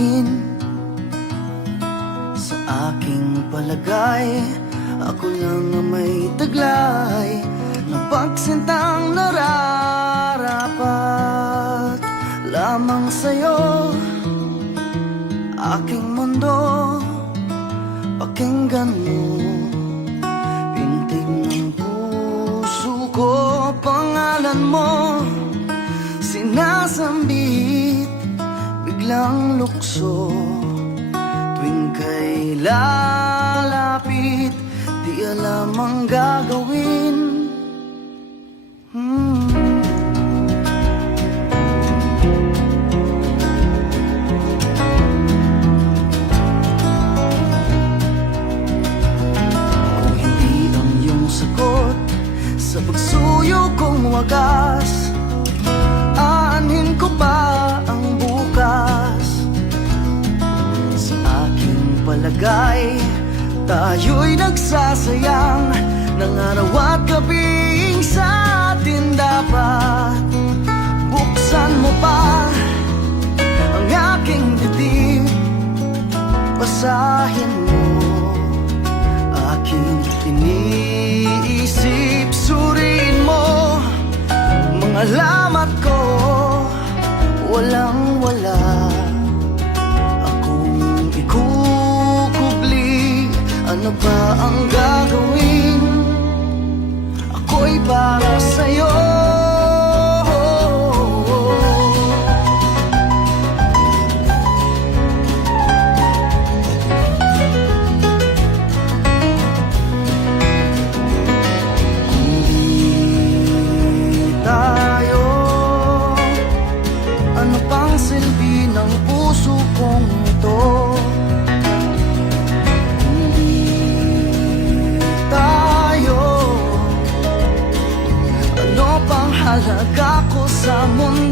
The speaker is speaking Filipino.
gagawin. Sa aking palagay, ako lang ang may taglay ng pagsintang nararapat lamang sa'yo. Aking mundo, pakinggan mo. Pintig ng puso ko, pangalan mo sinasambit, biglang lukso. Tuwing kay lalapit, di alam ang gagawin. Kung hindi ang iyong sagot sa pagsuyo kong wagas, aanhin ko pa ang bukas. Sa aking palagay, tayo'y nagsasayang ng araw at gabing sa atin dapat. Buksan mo pa ang aking dibdib, basahin mo aking iniisip, suriin mo mga lamat ko, walang-wala akong ikukubli. Ano ba ang gagawin? Ako'y para sa'yo. Silbi ng puso kong ito, hindi tayo. Ano pang halaga ko sa mundo?